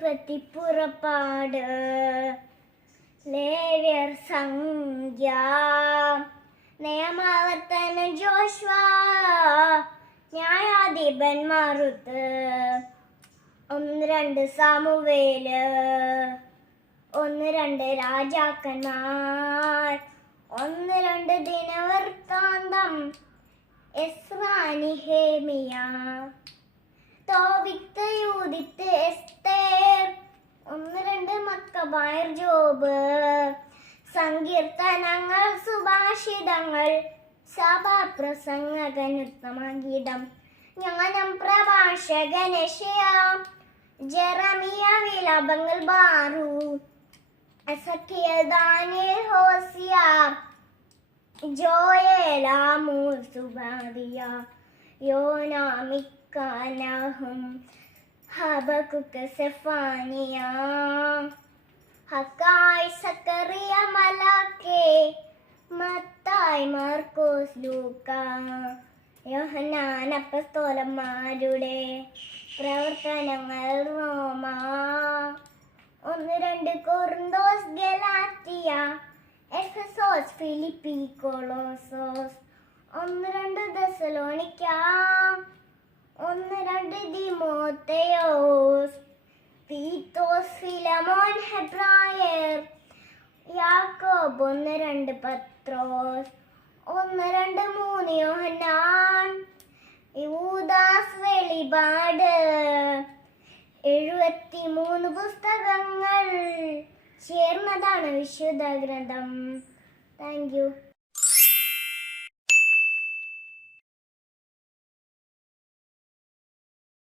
ഉൽപ്പത്തി പുറപ്പാട് ലേവ്യർ സംഖ്യ നിയമാവർത്തനം ജോഷ്വ ന്യായാധിപന്മാർ റുത്ത് 1-2 സാമുവേല് 1-2 രാജാക്കന്മാർ 1-2 ദിനവൃത്താന്തം Ezra Nehemiah Tobit Judith Esther 1-2 മക്കബായർ ജോബ് സങ്കീർത്തനങ്ങൾ സുഭാഷിതങ്ങൾ സഭാപ്രസംഗകൻ ഉത്തമഗീതം ജ്ഞാനം പ്രഭാഷകൻ യെശയ്യാ ജെറമിയ വിലാപങ്ങൾ Baruch Ezekiel Daniel Hosea Joel Amos സുബാദിയ യോന മിക്ക നഹൂം ഹബക്കുക്ക് സെഫാനിയ ഹഗായി സക്കറിയ മലാഖേ മത്തായി മാർക്കോസ് ലൂക്ക യോഹന്നാൻ അപ്പസ്തോലന്മാരുടെ പ്രവർത്തനങ്ങൾ റോമ 1-2 കൊറിന്തോസ് ഗലാറ്റിയ എഫെസോസ് ഫിലിപ്പി കൊളോസോസ് 1-2 തെസ്സലോനിക്ക 1-2 തിമോഥെയോസ് തീത്തോസ് ഫിലമോൻ ഹെബ്രായർ യാക്കോബ് 1-2 പത്രോസ് 1-2-3 യോഹന്നാൻ യൂദാസ് വെളിപാട് 73 പുസ്തകങ്ങൾ ചേർന്നതാണ് വിശുദ്ധ ഗ്രന്ഥം. Thank you.